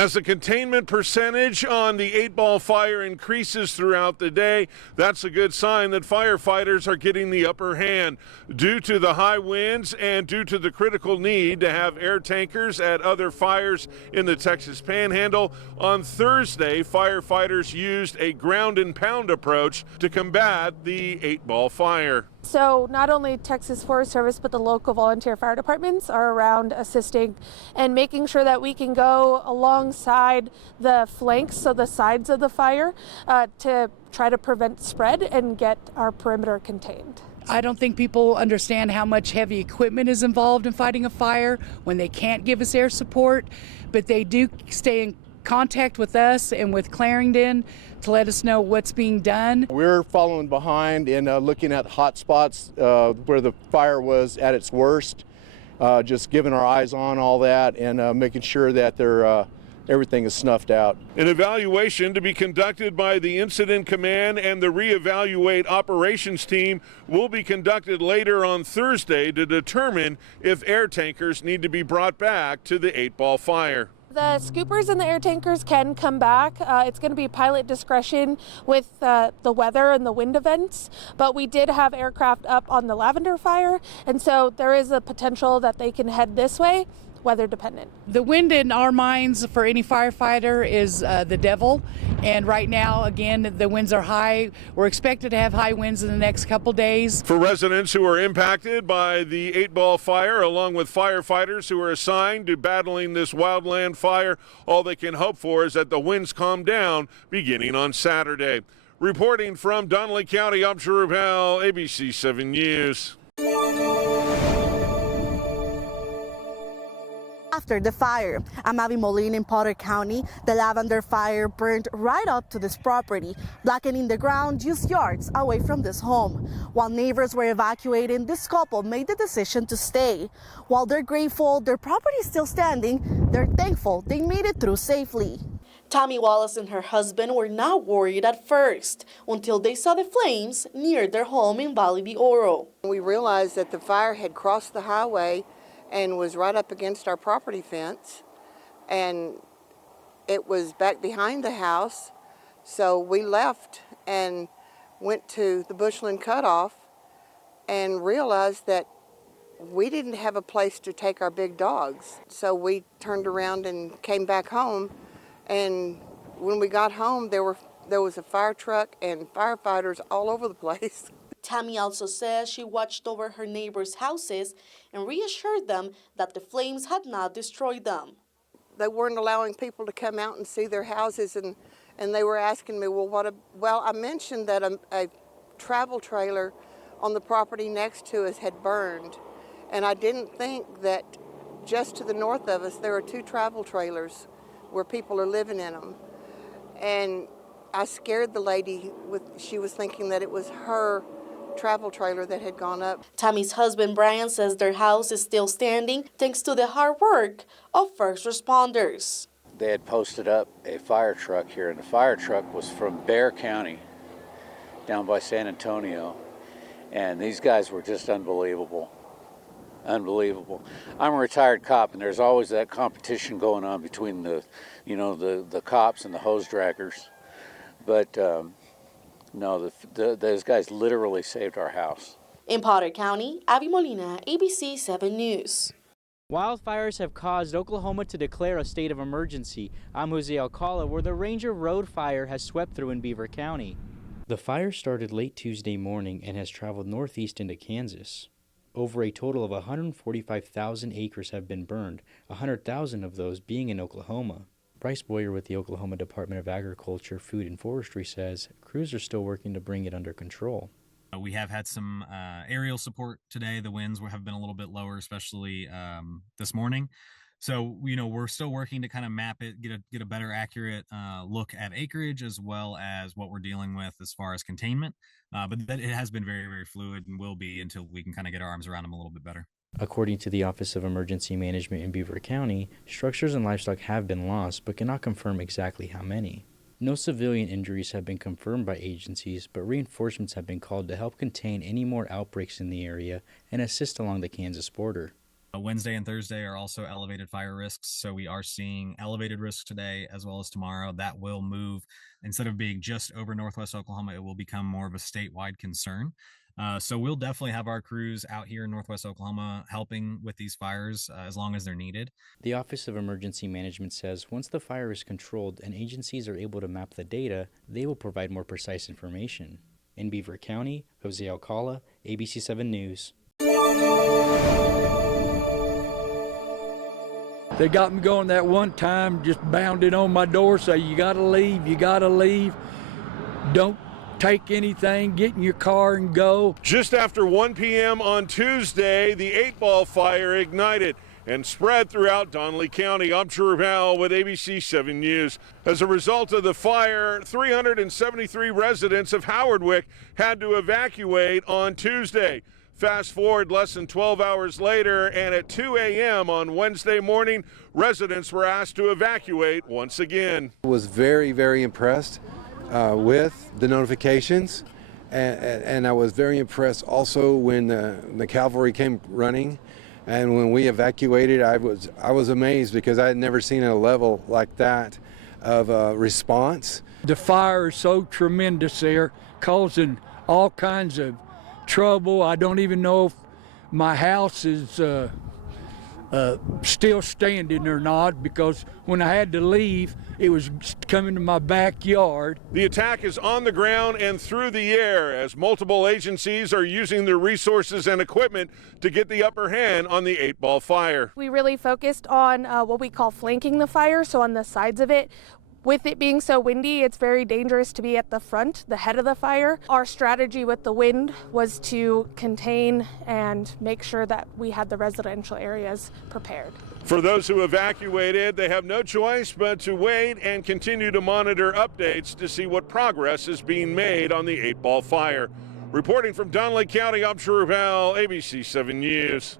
As the containment percentage on the 8-ball fire increases throughout the day, that's a good sign that firefighters are getting the upper hand. Due to the high winds and due to the critical need to have air tankers at other fires in the Texas Panhandle, on Thursday, firefighters used a ground and pound approach to combat the 8-ball fire. So not only Texas Forest Service, but the local volunteer fire departments are around assisting and making sure that we can go alongside the flanks, so the sides of the fire, to try to prevent spread and get our perimeter contained. I don't think people understand how much heavy equipment is involved in fighting a fire when they can't give us air support, but they do stay in contact with us and with Clarendon to let us know what's being done. We're following behind and looking at hot spots where the fire was at its worst, just giving our eyes on all that and making sure that everything is snuffed out. An evaluation to be conducted by the Incident Command and the Reevaluate Operations Team will be conducted later on Thursday to determine if air tankers need to be brought back to the 8-ball fire. The scoopers and the air tankers can come back. It's going to be pilot discretion with the weather and the wind events, but we did have aircraft up on the Lavender fire, and so there is a potential that they can head this way, weather dependent. The wind in our minds for any firefighter is the devil, and right now, again, the winds are high. We're expected to have high winds in the next couple days. For residents who are impacted by the 8-ball fire, along with firefighters who are assigned to battling this wildland fire, all they can hope for is that the winds calm down beginning on Saturday. Reporting from Donnelly County, I'm Drew Bell, ABC 7 News. After the fire, I'm Abby Molina in Potter County. The lavender fire burned right up to this property, blackening the ground just yards away from this home. While neighbors were evacuating, this couple made the decision to stay. While they're grateful their property is still standing, they're thankful they made it through safely. Tammy Wallace and her husband were not worried at first until they saw the flames near their home in Valle de Oro. We realized that the fire had crossed the highway and was right up against our property fence, and it was back behind the house. So we left and went to the Bushland Cutoff and realized that we didn't have a place to take our big dogs. So we turned around and came back home, and when we got home, there was a fire truck and firefighters all over the place. Tammy also says she watched over her neighbors' houses and reassured them that the flames had not destroyed them. They weren't allowing people to come out and see their houses, and they were asking me, well, I mentioned that a travel trailer on the property next to us had burned, and I didn't think that just to the north of us there are 2 travel trailers where people are living in them. And I scared the lady she was thinking that it was her travel trailer that had gone up. Tammy's husband Brian says their house is still standing thanks to the hard work of first responders. They had posted up a fire truck here, and the fire truck was from Beaver County down by San Antonio, and these guys were just unbelievable. Unbelievable. I'm a retired cop, and there's always that competition going on between the cops and the hose draggers, but no, those guys literally saved our house. In Potter County, Abby Molina, ABC 7 News. Wildfires have caused Oklahoma to declare a state of emergency. I'm Jose Alcala, where the Ranger Road fire has swept through in Beaver County. The fire started late Tuesday morning and has traveled northeast into Kansas. Over a total of 145,000 acres have been burned, 100,000 of those being in Oklahoma. Bryce Boyer with the Oklahoma Department of Agriculture, Food and Forestry says crews are still working to bring it under control. We have had some aerial support today. The winds have been a little bit lower, especially this morning. So, we're still working to kind of map it, get a better accurate look at acreage as well as what we're dealing with as far as containment. But it has been very, very fluid and will be until we can kind of get our arms around them a little bit better. According to the Office of Emergency Management in Beaver County, structures and livestock have been lost but cannot confirm exactly how many. No civilian injuries have been confirmed by agencies, but reinforcements have been called to help contain any more outbreaks in the area and assist along the Kansas border. Wednesday and Thursday are also elevated fire risks. So we are seeing elevated risks today as well as tomorrow. That will move. Instead of being just over Northwest Oklahoma, it will become more of a statewide concern. So we'll definitely have our crews out here in Northwest Oklahoma helping with these fires as long as they're needed. The Office of Emergency Management says once the fire is controlled and agencies are able to map the data, they will provide more precise information. In Beaver County, Jose Alcala, ABC 7 News. They got me going that one time, just bounded on my door, say, you gotta leave, you gotta leave. Don't take anything, get in your car and go. Just after 1 p.m. on Tuesday, the 8-ball fire ignited and spread throughout Donnelly County. I'm Drew Howell with ABC 7 News. As a result of the fire, 373 residents of Howardwick had to evacuate on Tuesday. Fast forward less than 12 hours later, and at 2 a.m. on Wednesday morning, residents were asked to evacuate once again. I was very, very impressed with the notifications, and I was very impressed also when the cavalry came running, and when we evacuated, I was amazed because I had never seen a level like that of response. The fire is so tremendous there, causing all kinds of trouble. I don't even know if my house is still standing or not, because when I had to leave, it was coming to my backyard. The attack is on the ground and through the air as multiple agencies are using their resources and equipment to get the upper hand on the 8-ball fire. We really focused on what we call flanking the fire, so on the sides of it. With it being so windy, it's very dangerous to be at the front, the head of the fire. Our strategy with the wind was to contain and make sure that we had the residential areas prepared. For those who evacuated, they have no choice but to wait and continue to monitor updates to see what progress is being made on the 8-ball fire. Reporting from Donnelly County, I'm Drew Howell, ABC 7 News.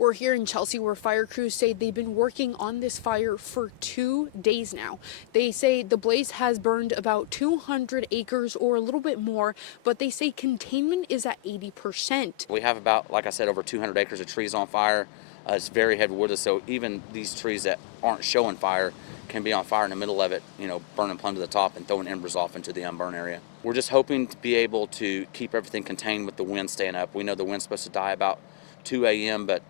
We're here in Chelsea where fire crews say they've been working on this fire for 2 days now. They say the blaze has burned about 200 acres or a little bit more, but they say containment is at 80%. We have about, like I said, over 200 acres of trees on fire. It's very heavy wood, so even these trees that aren't showing fire can be on fire in the middle of it, burning plumb to the top and throwing embers off into the unburned area. We're just hoping to be able to keep everything contained with the wind staying up. We know the wind's supposed to die about 2 a.m., but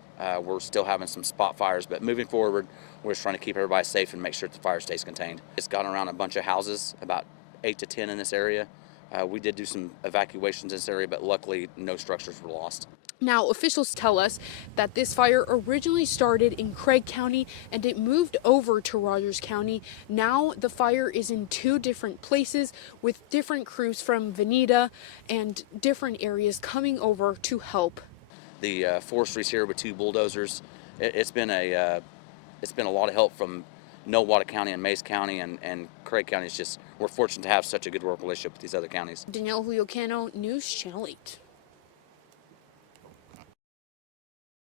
we're still having some spot fires. But moving forward, we're just trying to keep everybody safe and make sure that the fire stays contained. It's gotten around a bunch of houses, about 8 to 10 in this area. We did do some evacuations in this area, but luckily no structures were lost. Now, officials tell us that this fire originally started in Craig County and it moved over to Rogers County. Now the fire is in 2 different places with different crews from Veneta and different areas coming over to help. The forestry's here with 2 bulldozers. It's been a lot of help from Nowata County and Mays County and Craig County. It's just, we're fortunate to have such a good work relationship with these other counties. Danielle Huliocano, News Channel 8.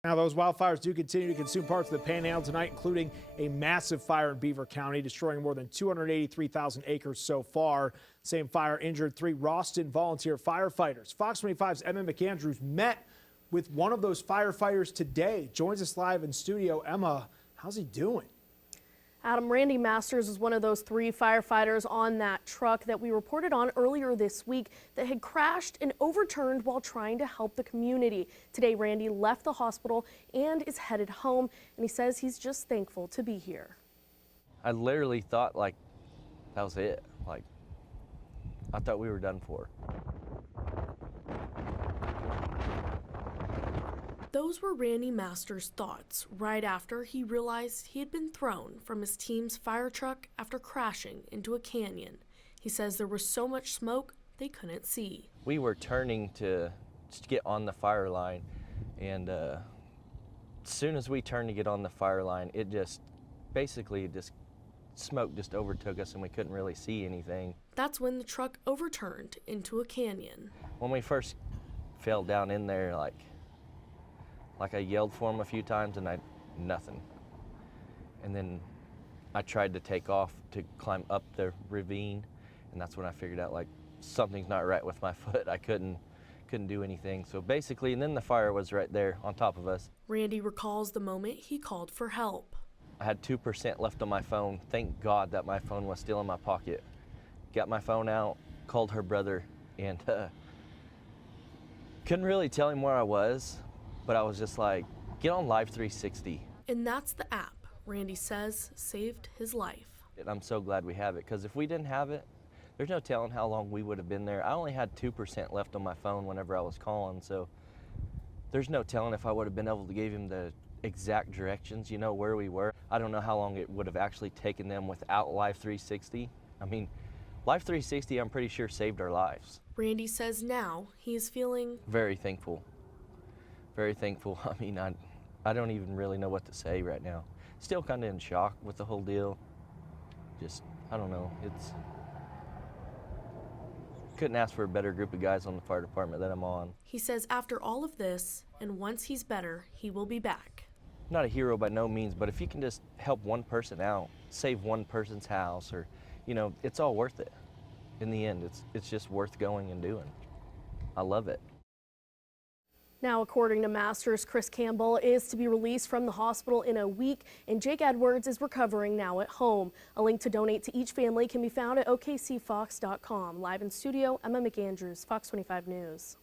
Now, those wildfires do continue to consume parts of the Panhandle tonight, including a massive fire in Beaver County, destroying more than 283,000 acres so far. Same fire injured 3 Ralston volunteer firefighters. Fox 25's Emma McAndrews met with one of those firefighters today. Joins us live in studio. Emma, how's he doing? Adam, Randy Masters is one of those 3 firefighters on that truck that we reported on earlier this week that had crashed and overturned while trying to help the community. Today, Randy left the hospital and is headed home, and he says he's just thankful to be here. I literally thought that was it. I thought we were done for. Those were Randy Masters' thoughts right after he realized he had been thrown from his team's fire truck after crashing into a canyon. He says there was so much smoke they couldn't see. We were turning to just get on the fire line, and as soon as we turned to get on the fire line, it just basically smoke just overtook us and we couldn't really see anything. That's when the truck overturned into a canyon. When we first fell down in there, like I yelled for him a few times and nothing. And then I tried to take off to climb up the ravine, and that's when I figured out like something's not right with my foot. I couldn't do anything. So basically, and then the fire was right there on top of us. Randy recalls the moment he called for help. I had 2% left on my phone. Thank God that my phone was still in my pocket. Got my phone out, called her brother, and couldn't really tell him where I was, but I was just like, get on Live 360. And that's the app Randy says saved his life. And I'm so glad we have it, because if we didn't have it, there's no telling how long we would have been there. I only had 2% left on my phone whenever I was calling, so there's no telling if I would have been able to give him the exact directions, you know, where we were. I don't know how long it would have actually taken them without Live 360. I mean, Live 360, I'm pretty sure, saved our lives. Randy says now he is feeling very thankful. Very thankful. I mean, I don't even really know what to say right now. Still kind of in shock with the whole deal. Just, I don't know. Couldn't ask for a better group of guys on the fire department that I'm on. He says after all of this, and once he's better, he will be back. Not a hero by no means, but if you can just help one person out, save one person's house, or, you know, it's all worth it. In the end, it's just worth going and doing. I love it. Now, according to Masters, Chris Campbell is to be released from the hospital in a week, and Jake Edwards is recovering now at home. A link to donate to each family can be found at okcfox.com. Live in studio, Emma McAndrews, Fox 25 News.